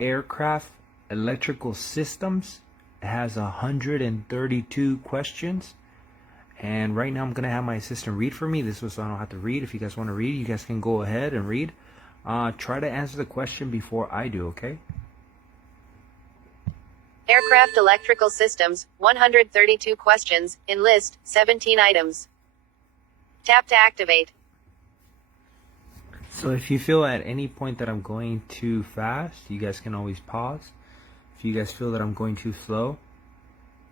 aircraft electrical systems. It has 132 questions. And right now I'm going to have my assistant read for me. This was so I don't have to read. If you guys want to read, you guys can go ahead and read. Try to answer the question before I do, okay? Aircraft electrical systems, 132 questions, in list, 17 items. Tap to activate. So if you feel at any point that I'm going too fast, you guys can always pause. If you guys feel that I'm going too slow,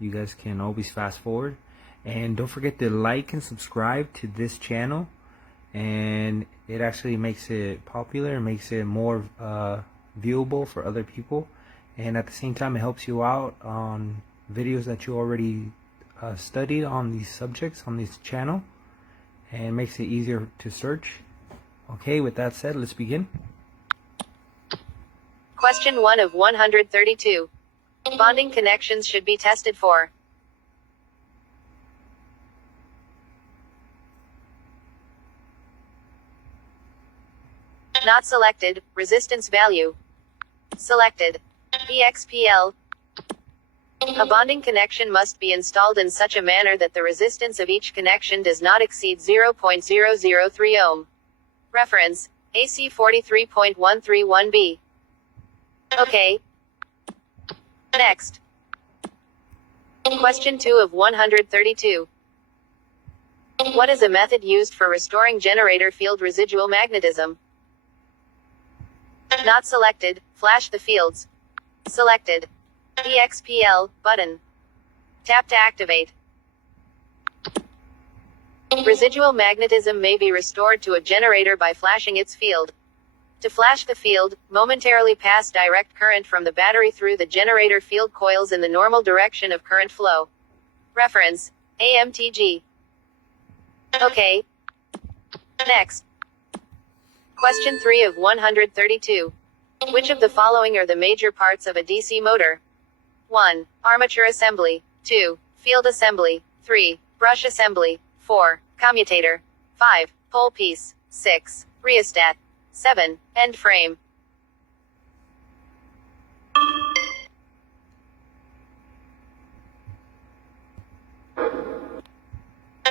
you guys can always fast forward. And don't forget to like and subscribe to this channel. And it actually makes it popular, makes it more viewable for other people. And at the same time, it helps you out on videos that you already studied on these subjects on this channel. And makes it easier to search. Okay, with that said, let's begin. Question 1 of 132. Bonding connections should be tested for. Not selected. Resistance value. Selected. EXPL. A bonding connection must be installed in such a manner that the resistance of each connection does not exceed 0.003 ohm. Reference, AC 43.131B. Okay. Next. Question 2 of 132. What is a method used for restoring generator field residual magnetism? Not selected. Flash the fields. Selected. EXPL button. Tap to activate. Residual magnetism may be restored to a generator by flashing its field. To flash the field, momentarily pass direct current from the battery through the generator field coils in the normal direction of current flow. Reference, AMTG. Okay. Next. Question 3 of 132. Which of the following are the major parts of a DC motor? 1. Armature assembly. 2. Field assembly. 3. Brush assembly. 4. Commutator. 5. Pole piece. 6. Rheostat. 7. End frame.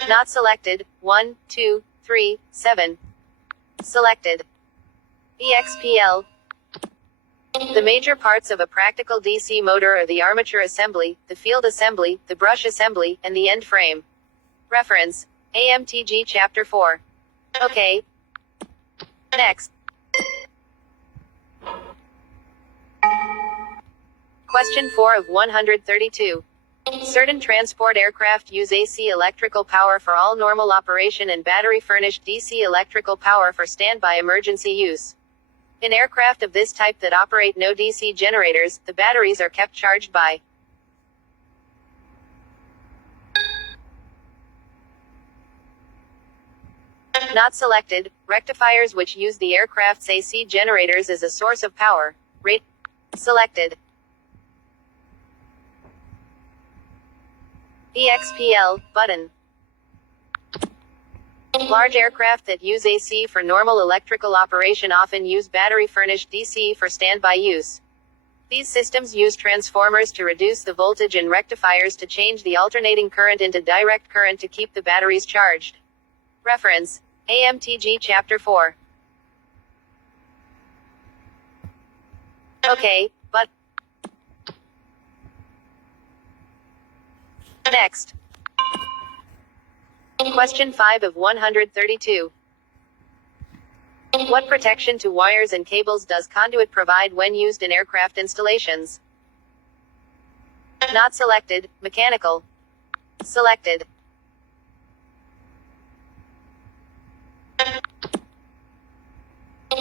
Not selected. 1, 2, 3, 7. Selected. EXPL. The major parts of a practical DC motor are the armature assembly, the field assembly, the brush assembly, and the end frame. Reference, AMTG Chapter 4. Okay. Next. Question 4 of 132. Certain transport aircraft use AC electrical power for all normal operation and battery-furnished DC electrical power for standby emergency use. In aircraft of this type that operate no DC generators, the batteries are kept charged by. Not selected. Rectifiers which use the aircraft's AC generators as a source of power. Rate. Selected. EXPL button. Large aircraft that use AC for normal electrical operation often use battery-furnished DC for standby use. These systems use transformers to reduce the voltage and rectifiers to change the alternating current into direct current to keep the batteries charged. Reference, AMTG Chapter 4. Okay, but... Next. Question 5 of 132. What protection to wires and cables does conduit provide when used in aircraft installations? Not selected. Mechanical. Selected.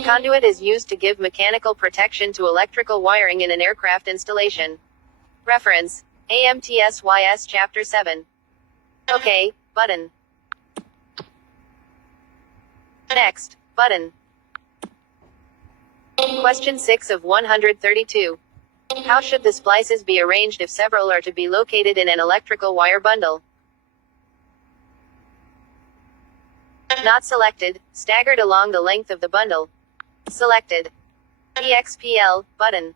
Conduit is used to give mechanical protection to electrical wiring in an aircraft installation. Reference, AMTSYS Chapter 7. Okay, button. Next, button. Question 6 of 132. How should the splices be arranged if several are to be located in an electrical wire bundle? Not selected, staggered along the length of the bundle. Selected. EXPL, button.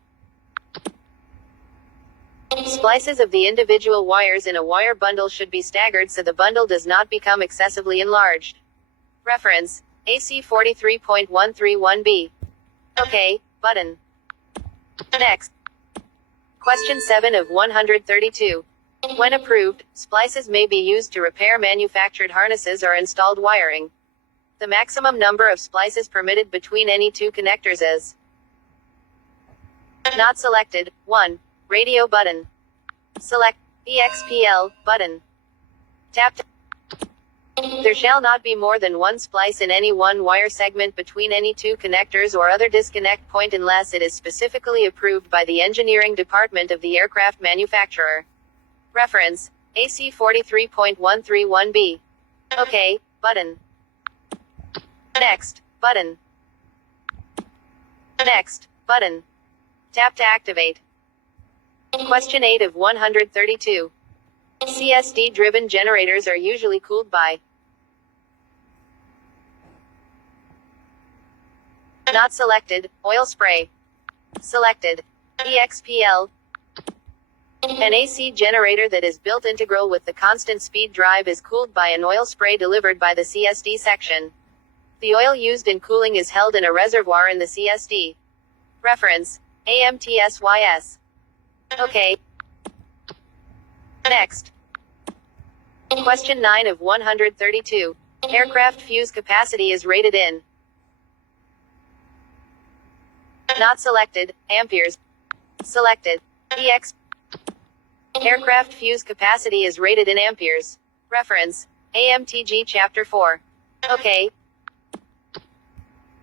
Splices of the individual wires in a wire bundle should be staggered so the bundle does not become excessively enlarged. Reference: AC 43.131b. OK, button. Next. Question 7 of 132. When approved, splices may be used to repair manufactured harnesses or installed wiring. The maximum number of splices permitted between any two connectors is not selected. 1. Radio button. Select EXPL button. Tap. There shall not be more than one splice in any one wire segment between any two connectors or other disconnect point unless it is specifically approved by the engineering department of the aircraft manufacturer. Reference: AC 43.131b. OK, button. Next, button. Next, button. Tap to activate. Question 8 of 132. CSD-driven generators are usually cooled by not selected, oil spray. Selected. EXPL. An AC generator that is built integral with the constant speed drive is cooled by an oil spray delivered by the CSD section. The oil used in cooling is held in a reservoir in the CSD. Reference: AMTSYS. OK. Next. Question 9 of 132. Aircraft fuse capacity is rated in not selected, amperes. Selected. EX. Aircraft fuse capacity is rated in amperes. Reference: AMTG Chapter 4. OK.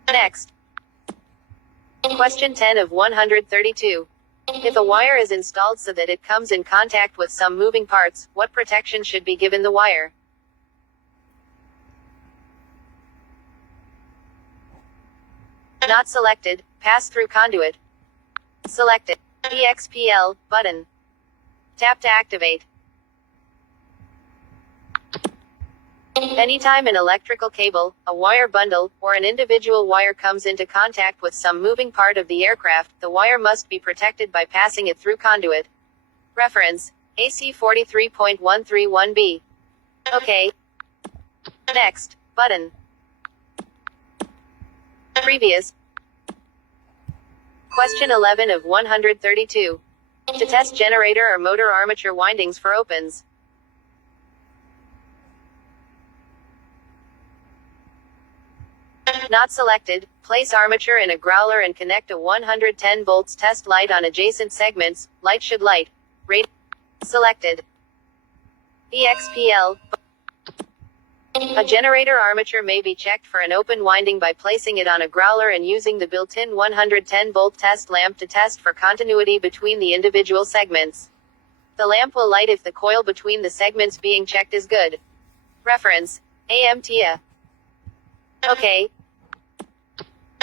Next. Question 10 of 132. If a wire is installed so that it comes in contact with some moving parts, what protection should be given the wire? Not selected, pass-through conduit. Selected. EXPL button. Tap to activate. Anytime an electrical cable, a wire bundle, or an individual wire comes into contact with some moving part of the aircraft, the wire must be protected by passing it through conduit. Reference: AC 43.131b. OK. Next, button. Previous. Question 11 of 132. To test generator or motor armature windings for opens. Not selected. Place armature in a growler and connect a 110 volts test light on adjacent segments. Light should light. Rate. Selected. EXPL. A generator armature may be checked for an open winding by placing it on a growler and using the built-in 110 volt test lamp to test for continuity between the individual segments. The lamp will light if the coil between the segments being checked is good. Reference: AMTA. OK.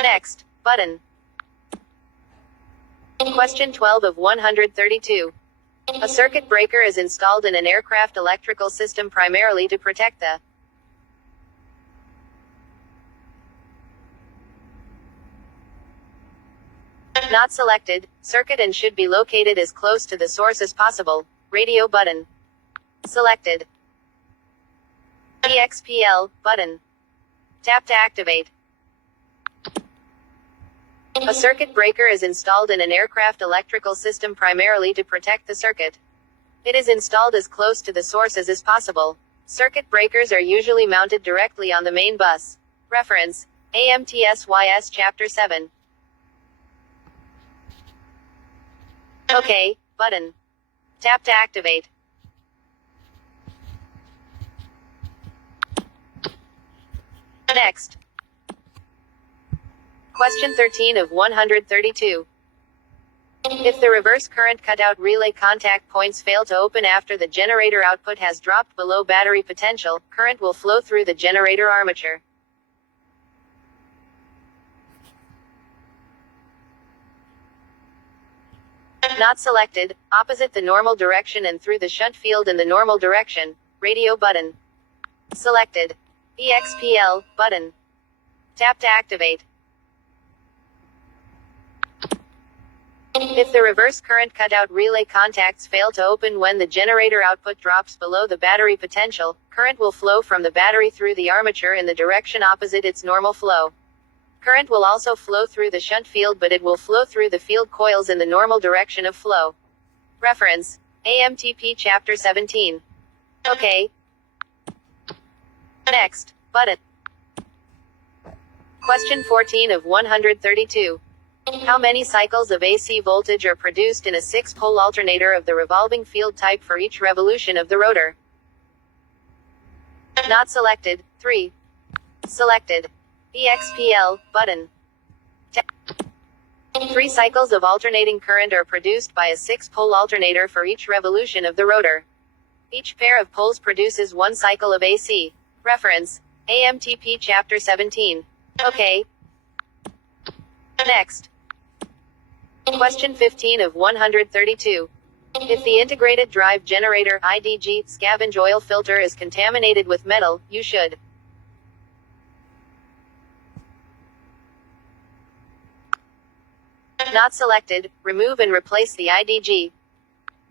Next, button. Question 12 of 132. A circuit breaker is installed in an aircraft electrical system primarily to protect the not selected circuit and should be located as close to the source as possible. Radio button. Selected. EXPL button. Tap to activate. A circuit breaker is installed in an aircraft electrical system primarily to protect the circuit. It is installed as close to the sources as possible. Circuit breakers are usually mounted directly on the main bus. Reference: AMTSYS Chapter 7. OK, button. Tap to activate. Next. Question 13 of 132. If the reverse current cutout relay contact points fail to open after the generator output has dropped below battery potential, current will flow through the generator armature. Not selected, opposite the normal direction and through the shunt field in the normal direction. Radio button. Selected. EXPL button. Tap to activate. If the reverse current cutout relay contacts fail to open when the generator output drops below the battery potential, current will flow from the battery through the armature in the direction opposite its normal flow. Current will also flow through the shunt field, but it will flow through the field coils in the normal direction of flow. Reference: AMTP Chapter 17. OK. Next button. Question 14 of 132. How many cycles of AC voltage are produced in a 6-pole alternator of the revolving field type for each revolution of the rotor? Not selected. 3. Selected. EXPL button. 3 cycles of alternating current are produced by a 6-pole alternator for each revolution of the rotor. Each pair of poles produces 1 cycle of AC. Reference: AMTP Chapter 17. OK. Next. Question 15 of 132. If the integrated drive generator IDG scavenge oil filter is contaminated with metal, you should not selected, remove and replace the IDG.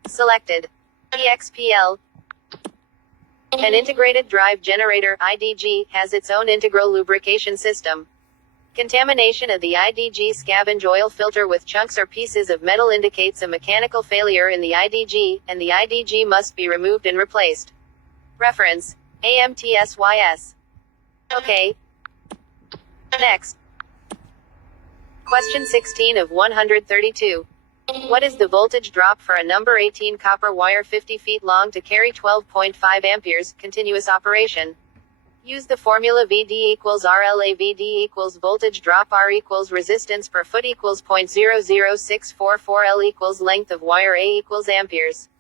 Selected. EXPL. An integrated drive generator IDG has its own integral lubrication system. Contamination of the IDG scavenge oil filter with chunks or pieces of metal indicates a mechanical failure in the IDG, and the IDG must be removed and replaced. Reference: AMTSYS. OK. Next. Question 16 of 132. What is the voltage drop for a number 18 copper wire 50 feet long to carry 12.5 amperes, continuous operation? Use the formula VD equals RLA. VD equals voltage drop, R equals resistance per foot equals 0.00644, L equals length of wire, A equals amperes.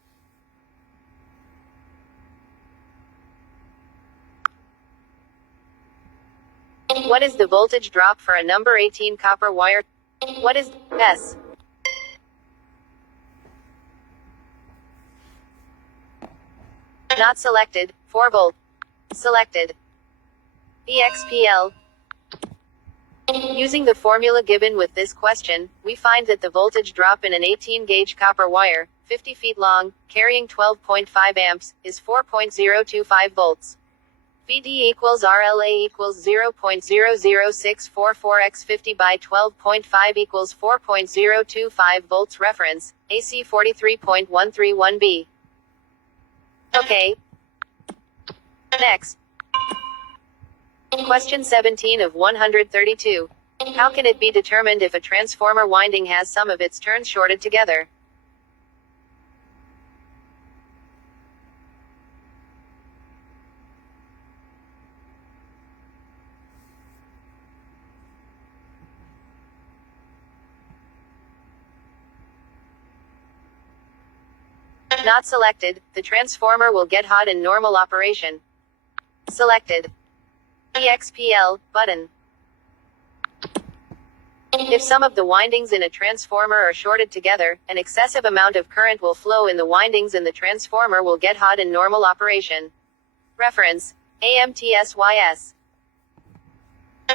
What is the voltage drop for a number 18 copper wire? What is S? Not selected. 4 volt. Selected. EXPL. Using the formula given with this question, we find that the voltage drop in an 18-gauge copper wire, 50 feet long, carrying 12.5 amps, is 4.025 volts. VD equals RLA equals 0.00644 x 50 by 12.5 equals 4.025 volts. Reference: AC 43.131b. OK. Next. Question 17 of 132. How can it be determined if a transformer winding has some of its turns shorted together? Not selected. The transformer will get hot in normal operation. Selected. EXPL button. If some of the windings in a transformer are shorted together, an excessive amount of current will flow in the windings and the transformer will get hot in normal operation. Reference: AMTSYS.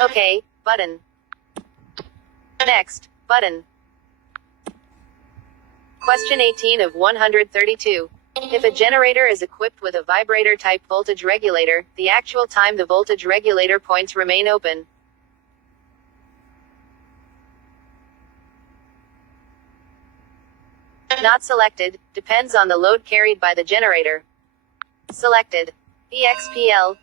OK button. Next button. Question 18 of 132. If a generator is equipped with a vibrator-type voltage regulator, the actual time the voltage regulator points remain open. Not selected, depends on the load carried by the generator. Selected. EXPL.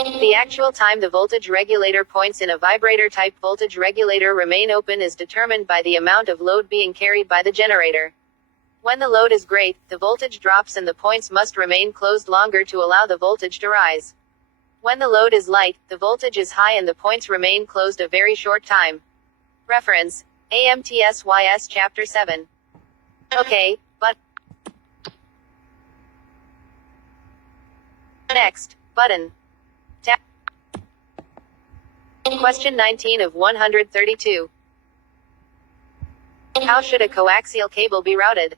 The actual time the voltage regulator points in a vibrator-type voltage regulator remain open is determined by the amount of load being carried by the generator. When the load is great, the voltage drops and the points must remain closed longer to allow the voltage to rise. When the load is light, the voltage is high and the points remain closed a very short time. Reference: AMTSYS Chapter 7. OK, but next button. Tap. Question 19 of 132. How should a coaxial cable be routed?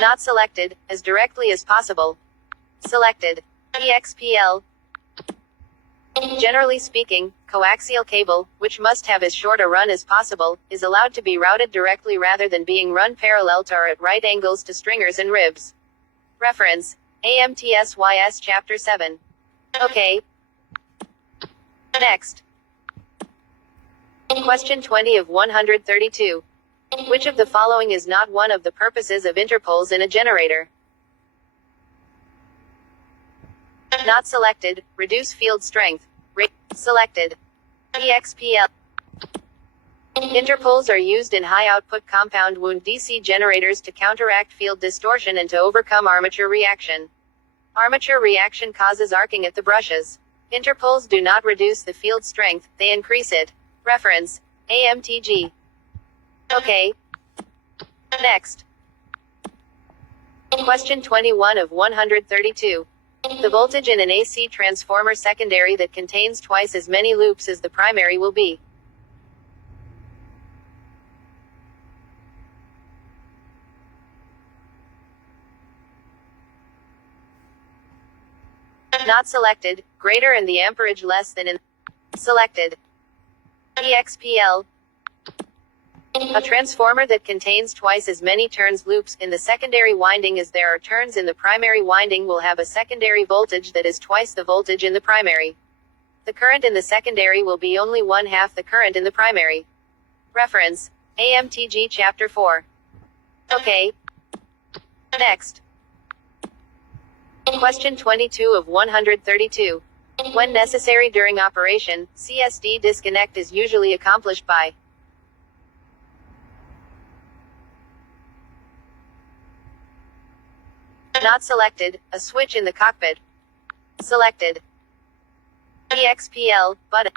Not selected, as directly as possible. Selected. EXPL. Generally speaking, coaxial cable, which must have as short a run as possible, is allowed to be routed directly rather than being run parallel to or at right angles to stringers and ribs. Reference: AMTSYS Chapter 7. Okay. Next. Question 20 of 132. Which of the following is not one of the purposes of interpoles in a generator? Not selected. Reduce field strength. Selected. EXPL. Interpoles are used in high-output compound wound DC generators to counteract field distortion and to overcome armature reaction. Armature reaction causes arcing at the brushes. Interpoles do not reduce the field strength, they increase it. Reference: AMTG. Okay. Next. Question 21 of 132. The voltage in an AC transformer secondary that contains twice as many loops as the primary will be. Not selected. Greater and the amperage less than in. Selected. EXPL. A transformer that contains twice as many turns loops in the secondary winding as there are turns in the primary winding will have a secondary voltage that is twice the voltage in the primary. The current in the secondary will be only 1/2 the current in the primary. Reference: AMTG Chapter 4. Okay. Next. Question 22 of 132. When necessary during operation, CSD disconnect is usually accomplished by. Not selected. A switch in the cockpit. Selected. EXPL button.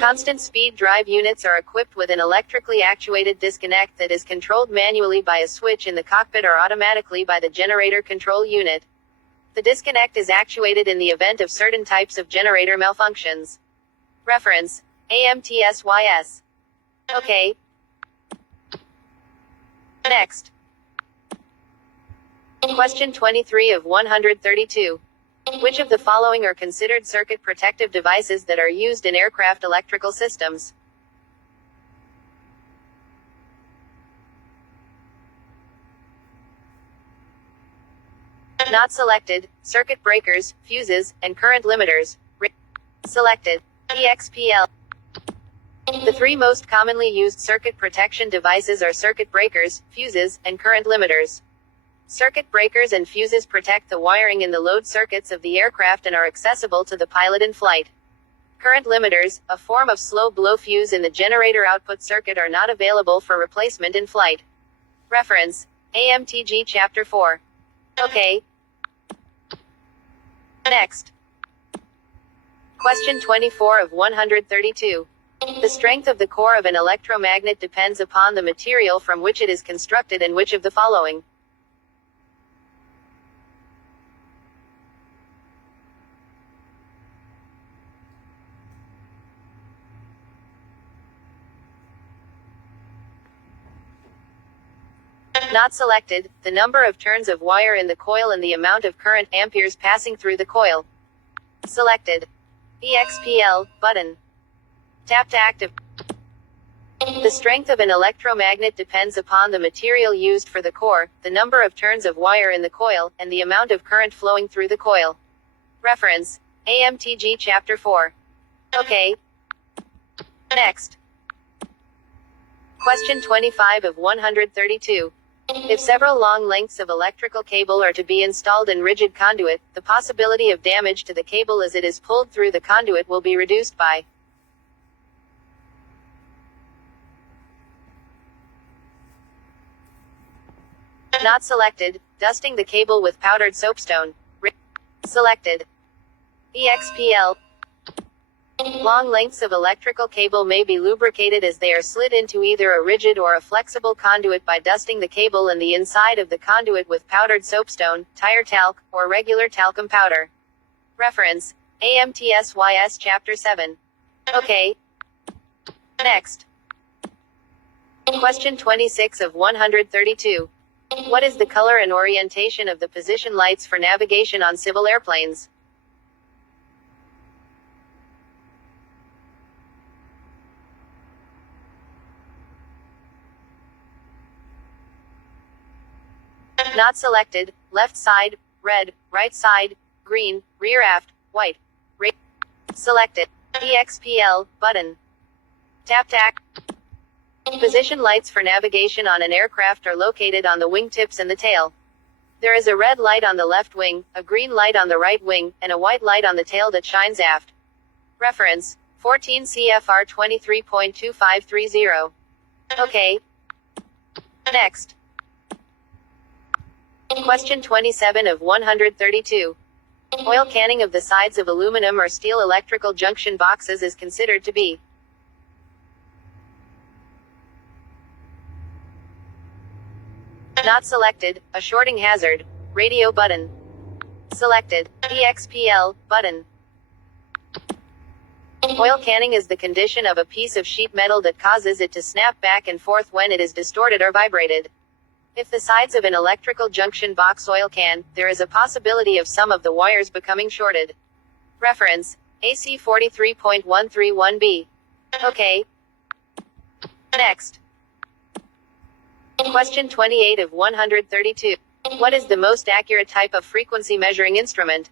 Constant speed drive units are equipped with an electrically actuated disconnect that is controlled manually by a switch in the cockpit or automatically by the generator control unit. The disconnect is actuated in the event of certain types of generator malfunctions. Reference: AMTSYS. Okay. Next. Question 23 of 132. Which of the following are considered circuit protective devices that are used in aircraft electrical systems? Not selected. Circuit breakers, fuses, and current limiters. Selected. EXPL. The three most commonly used circuit protection devices are circuit breakers, fuses, and current limiters. Circuit breakers and fuses protect the wiring in the load circuits of the aircraft and are accessible to the pilot in flight. Current limiters, a form of slow-blow fuse in the generator output circuit, are not available for replacement in flight. Reference: AMTG Chapter 4. Okay. Next. Question 24 of 132. The strength of the core of an electromagnet depends upon the material from which it is constructed and which of the following? Not selected. The number of turns of wire in the coil and the amount of current amperes passing through the coil. Selected. EXPL button. Tap to active. The strength of an electromagnet depends upon the material used for the core, the number of turns of wire in the coil, and the amount of current flowing through the coil. Reference: AMTG Chapter 4. Okay. Next. Question 25 of 132. If several long lengths of electrical cable are to be installed in rigid conduit, the possibility of damage to the cable as it is pulled through the conduit will be reduced by. Not selected. Dusting the cable with powdered soapstone. Selected. EXPL. Long lengths of electrical cable may be lubricated as they are slid into either a rigid or a flexible conduit by dusting the cable and the inside of the conduit with powdered soapstone, tire talc, or regular talcum powder. Reference: AMTSYS Chapter 7. Okay. Next. Question 26 of 132. What is the color and orientation of the position lights for navigation on civil airplanes? Not selected. Left side, red, right side, green, rear aft, white. Selected. EXPL, button. Tap tack. Position lights for navigation on an aircraft are located on the wingtips and the tail. There is a red light on the left wing, a green light on the right wing, and a white light on the tail that shines aft. Reference, 14 CFR 23.2530. Okay. Next. Question 27 of 132. Oil canning of the sides of aluminum or steel electrical junction boxes is considered to be. Not selected. A shorting hazard. Radio button. Selected. EXPL button. Oil canning is the condition of a piece of sheet metal that causes it to snap back and forth when it is distorted or vibrated. If the sides of an electrical junction box oil can, there is a possibility of some of the wires becoming shorted. Reference, AC 43.131b. Okay. Next. Question 28 of 132. What is the most accurate type of frequency measuring instrument?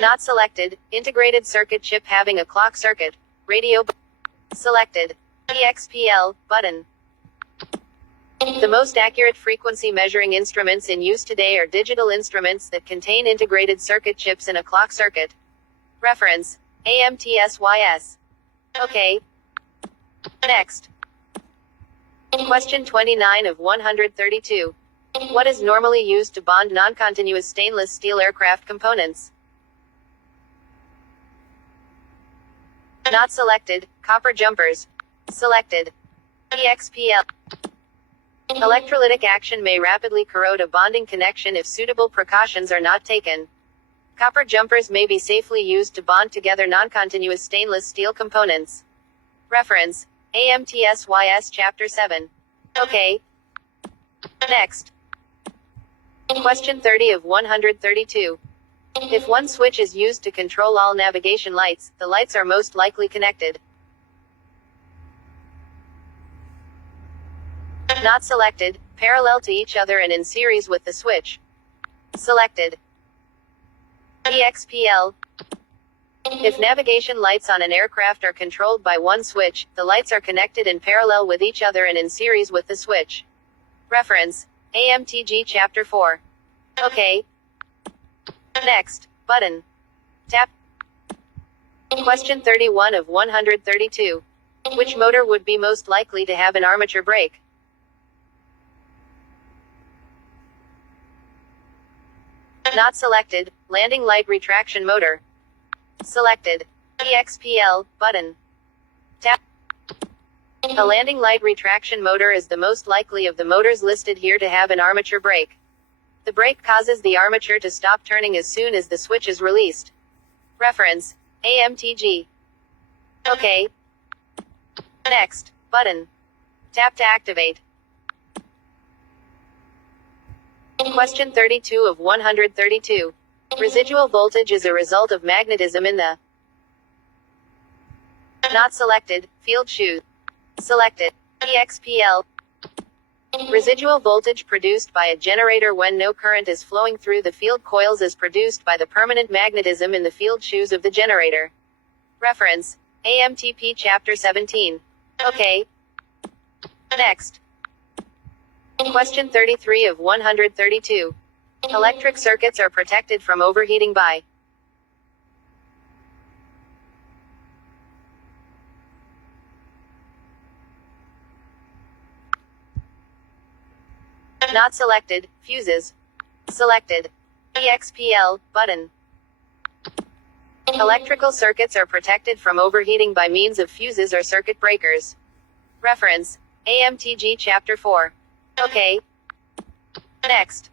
Not selected. Integrated circuit chip having a clock circuit. Radio. Selected. EXPL button. The most accurate frequency measuring instruments in use today are digital instruments that contain integrated circuit chips in a clock circuit. Reference, AMTSYS. Okay. Next. Question 29 of 132. What is normally used to bond non-continuous stainless steel aircraft components? Not selected. Copper jumpers. Selected. EXPL. Electrolytic action may rapidly corrode a bonding connection if suitable precautions are not taken. Copper jumpers may be safely used to bond together non-continuous stainless steel components. Reference, AMTSYS Chapter 7. Okay. Next. Question 30 of 132. If one switch is used to control all navigation lights, the lights are most likely connected. Not selected, parallel to each other and in series with the switch. Selected. EXPL. If navigation lights on an aircraft are controlled by one switch, the lights are connected in parallel with each other and in series with the switch. Reference, AMTG Chapter 4. Okay. Next. Button. Tap. Question 31 of 132. Which motor would be most likely to have an armature brake? Not selected. Landing light retraction motor. Selected. EXPL button. Tap. A landing light retraction motor is the most likely of the motors listed here to have an armature brake. The brake causes the armature to stop turning as soon as the switch is released. Reference, AMTG. Okay. Next. Button. Tap to activate. Question 32 of 132. Residual voltage is a result of magnetism in the. Not selected, field shoes. Selected. EXPL. Residual voltage produced by a generator when no current is flowing through the field coils is produced by the permanent magnetism in the field shoes of the generator. Reference, AMTP Chapter 17. Okay. Next. Question 33 of 132. Electric circuits are protected from overheating by. Not selected, fuses. Selected. EXPL button. Electrical circuits are protected from overheating by means of fuses or circuit breakers. Reference, AMTG Chapter 4. Okay. Next.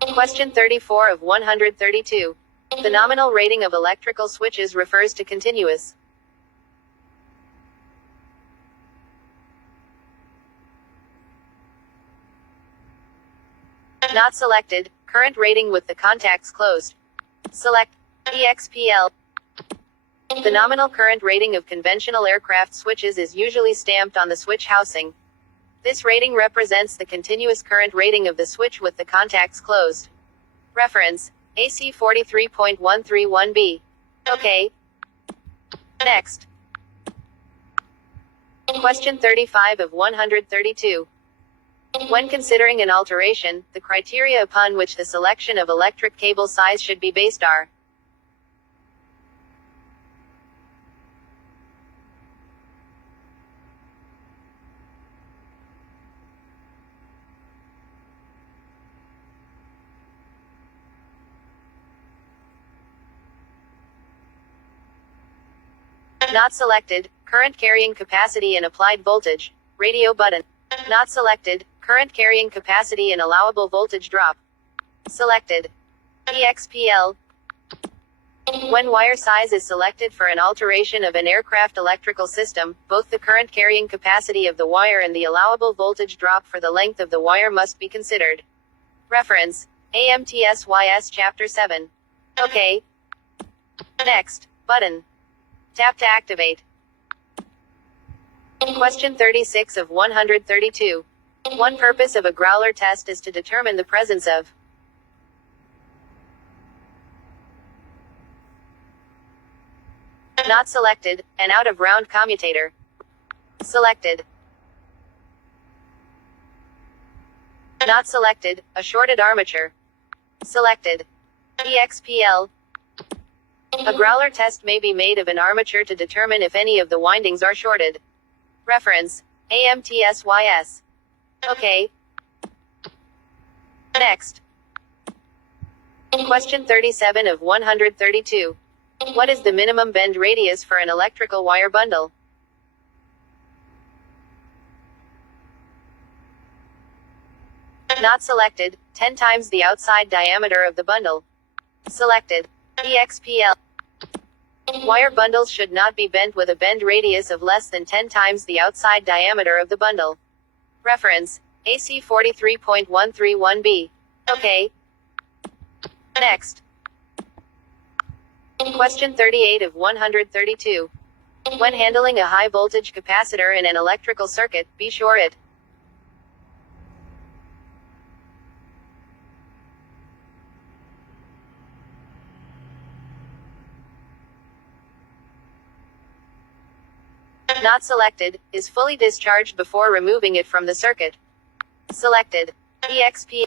Question 34 of 132. The nominal rating of electrical switches refers to continuous. Not selected, current rating with the contacts closed. Select EXPL. The nominal current rating of conventional aircraft switches is usually stamped on the switch housing. This rating represents the continuous current rating of the switch with the contacts closed. Reference: AC 43.131B. OK. Next. Question 35 of 132. When considering an alteration, the criteria upon which the selection of electric cable size should be based are: not selected, current carrying capacity and applied voltage, radio button. Not selected, current carrying capacity and allowable voltage drop. Selected. EXPL. When wire size is selected for an alteration of an aircraft electrical system, both the current carrying capacity of the wire and the allowable voltage drop for the length of the wire must be considered. Reference: AMTSYS Chapter 7. OK. Next. Button. Tap to activate. Question 36 of 132. One purpose of a growler test is to determine the presence of: not selected, an out-of-round commutator. Selected. Not selected, a shorted armature. Selected. EXPL. A growler test may be made of an armature to determine if any of the windings are shorted. Reference: AMTSYS. OK. Next. Question 37 of 132. What is the minimum bend radius for an electrical wire bundle? Not selected, 10 times the outside diameter of the bundle. Selected. EXPL. Wire bundles should not be bent with a bend radius of less than 10 times the outside diameter of the bundle. Reference: AC 43.131B. OK. Next. Question 38 of 132. When handling a high voltage capacitor in an electrical circuit, be sure it: not selected, is fully discharged before removing it from the circuit. Selected. EXP.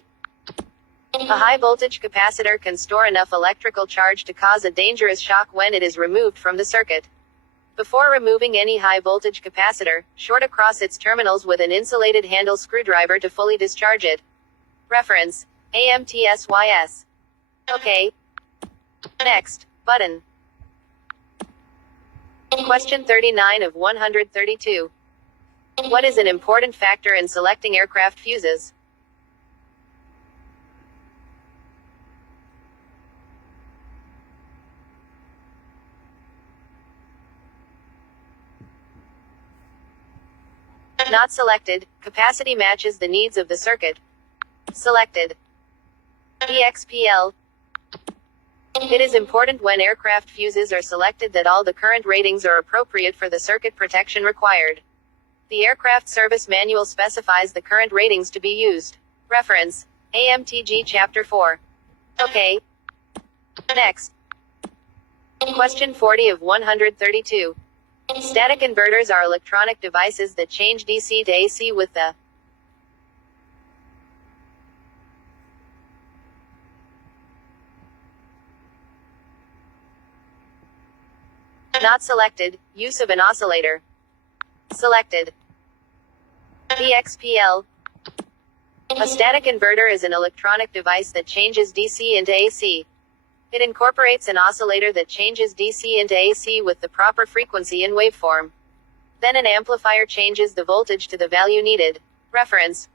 A high voltage capacitor can store enough electrical charge to cause a dangerous shock when it is removed from the circuit. Before removing any high voltage capacitor, short across its terminals with an insulated handle screwdriver to fully discharge it. Reference: AMTSYS. OK. Next. Button. Question 39 of 132. What is an important factor in selecting aircraft fuses? Not selected, capacity matches the needs of the circuit. Selected. EXPL. It is important when aircraft fuses are selected that all the current ratings are appropriate for the circuit protection required. The aircraft service manual specifies the current ratings to be used. Reference: AMTG Chapter 4. OK. Next. Question 40 of 132. Static inverters are electronic devices that change DC to AC with the not selected, use of an oscillator. Selected. EXPL. A static inverter is an electronic device that changes DC into AC. It incorporates an oscillator that changes DC into AC with the proper frequency and waveform. Then an amplifier changes the voltage to the value needed. Reference.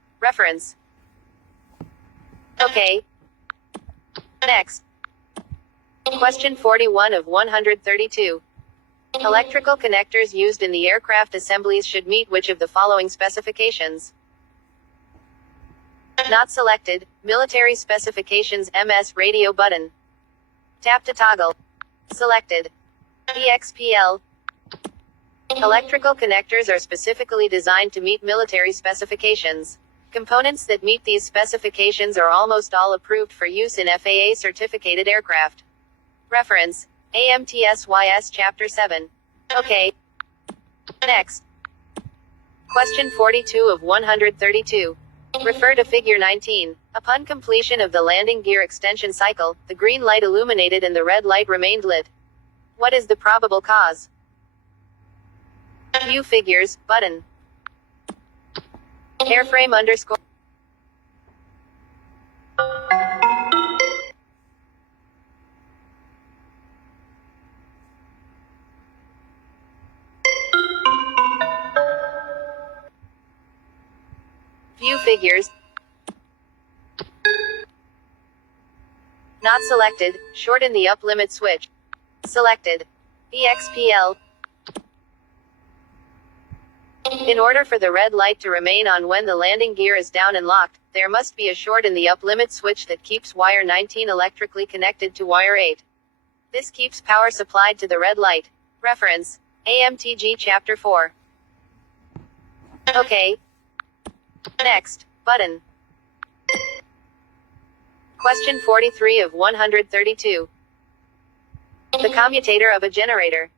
OK. Next. Question 41 of 132. Electrical connectors used in the aircraft assemblies should meet which of the following specifications? Not selected, military specifications MS radio button. Tap to toggle. Selected. EXPL. Electrical connectors are specifically designed to meet military specifications. Components that meet these specifications are almost all approved for use in FAA certificated aircraft. Reference: AMTSYS Chapter 7. Okay. Next. Question 42 of 132. Refer to Figure 19. Upon completion of the landing gear extension cycle, the green light illuminated and the red light remained lit. What is the probable cause? View figures, button. Airframe underscore. View figures. Not selected. Shorten the up limit switch. Selected. EXPL. In order for the red light to remain on when the landing gear is down and locked, there must be a short in the up limit switch that keeps wire 19 electrically connected to wire 8. This keeps power supplied to the red light. Reference: AMTG Chapter 4. Okay. Next. Button. Question 43 of 132. The commutator of a generator.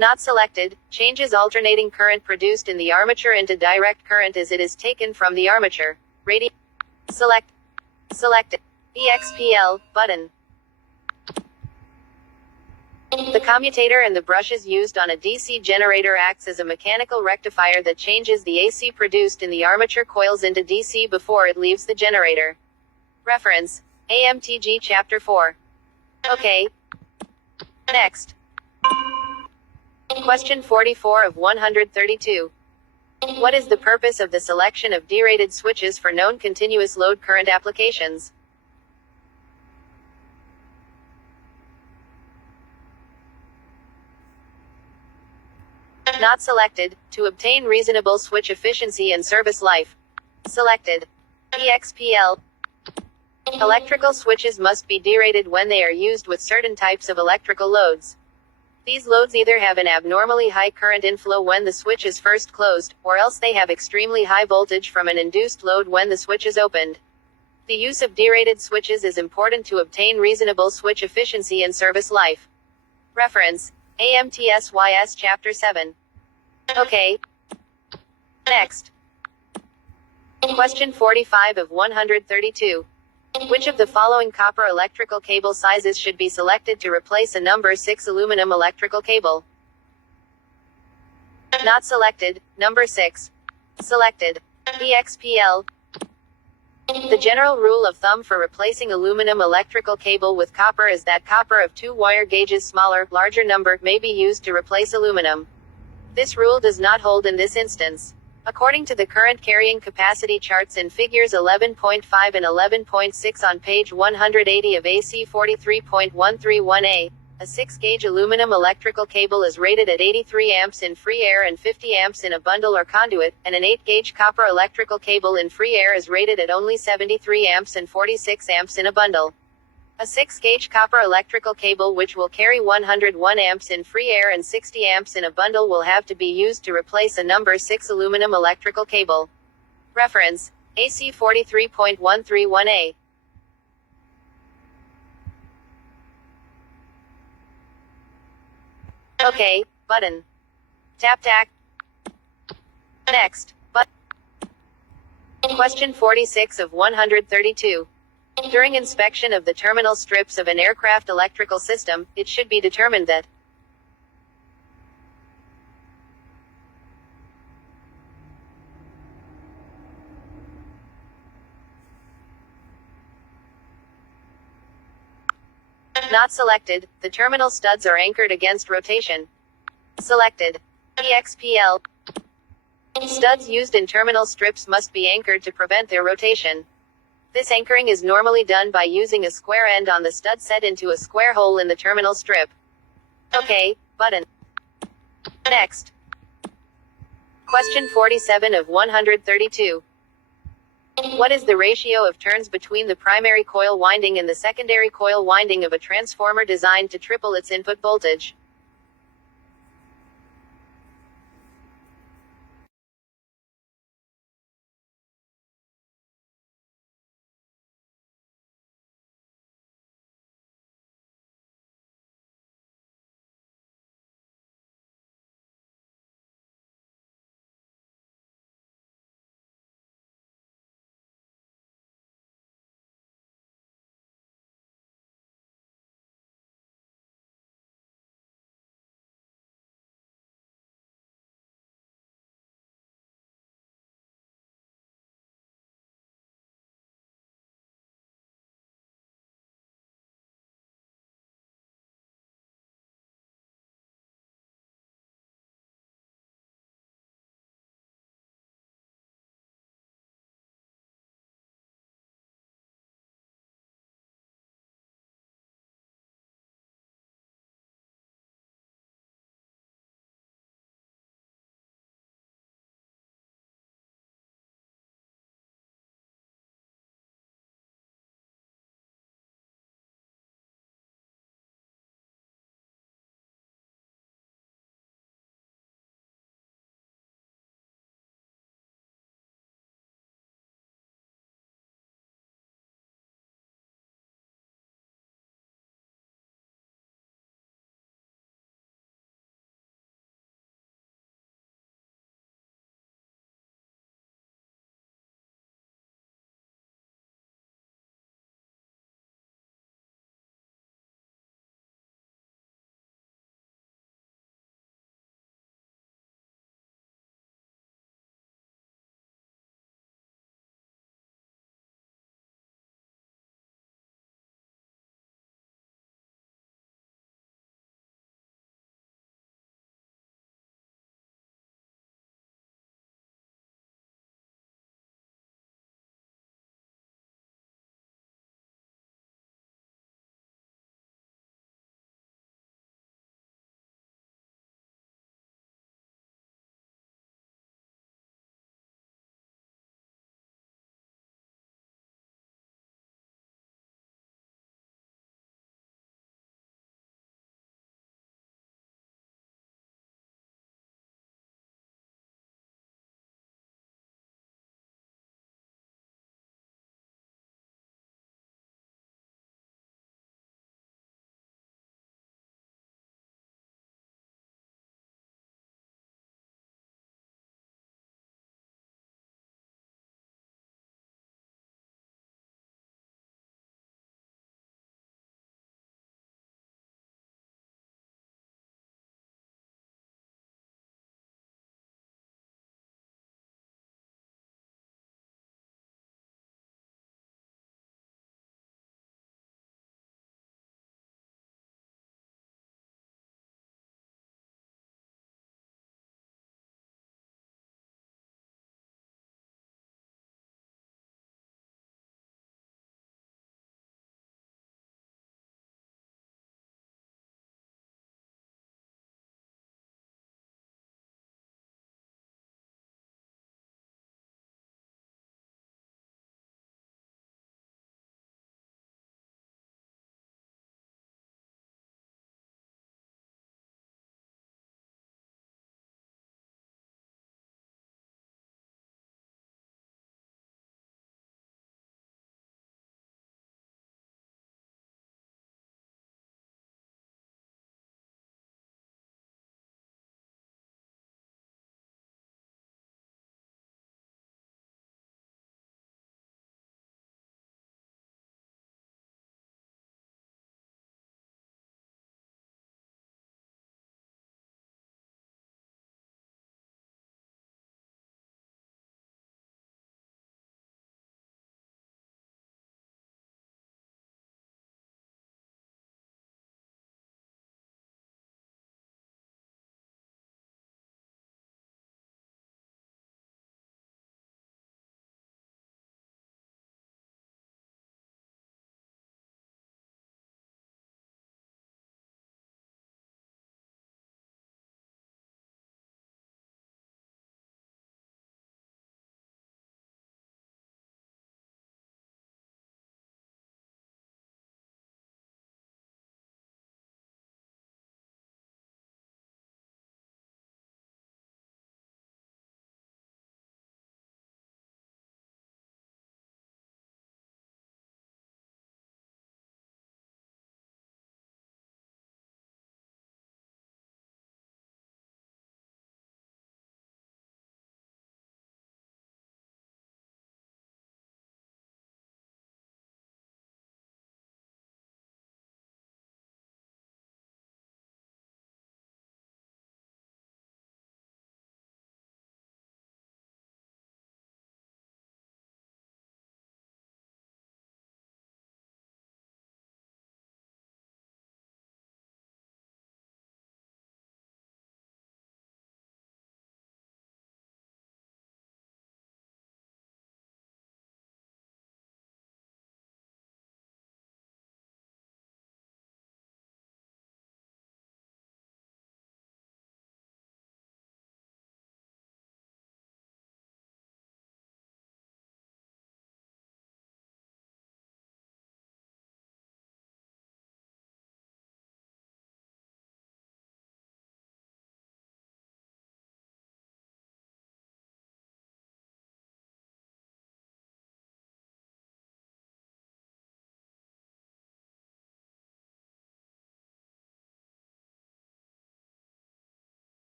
Not selected. Changes alternating current produced in the armature into direct current as it is taken from the armature. Select. Selected. EXPL, button. The commutator and the brushes used on a DC generator acts as a mechanical rectifier that changes the AC produced in the armature coils into DC before it leaves the generator. Reference: AMTG Chapter 4. Okay. Next. Question 44 of 132. What is the purpose of the selection of derated switches for known continuous load current applications? Not selected. To obtain reasonable switch efficiency and service life. Selected. EXPL. Electrical switches must be derated when they are used with certain types of electrical loads. These loads either have an abnormally high current inflow when the switch is first closed, or else they have extremely high voltage from an induced load when the switch is opened. The use of derated switches is important to obtain reasonable switch efficiency and service life. Reference: AMTSYS Chapter 7. Okay. Next. Question 45 of 132. Which of the following copper electrical cable sizes should be selected to replace a number 6 aluminum electrical cable? Not selected. Number 6. Selected. EXPL. The general rule of thumb for replacing aluminum electrical cable with copper is that copper of 2 wire gauges smaller, larger number, may be used to replace aluminum. This rule does not hold in this instance. According to the current carrying capacity charts in figures 11.5 and 11.6 on page 180 of AC 43.131A, a 6-gauge aluminum electrical cable is rated at 83 amps in free air and 50 amps in a bundle or conduit, and an 8-gauge copper electrical cable in free air is rated at only 73 amps and 46 amps in a bundle. A 6-gauge copper electrical cable which will carry 101 amps in free air and 60 amps in a bundle will have to be used to replace a number 6 aluminum electrical cable. Reference: AC 43.131A. Okay, button. Tap tack. Next, but. Question 46 of 132. During inspection of the terminal strips of an aircraft electrical system, it should be determined that not selected, the terminal studs are anchored against rotation. Selected. EXPL. Studs used in terminal strips must be anchored to prevent their rotation. This anchoring is normally done by using a square end on the stud set into a square hole in the terminal strip. Okay, button. Next. Question 47 of 132. What is the ratio of turns between the primary coil winding and the secondary coil winding of a transformer designed to triple its input voltage?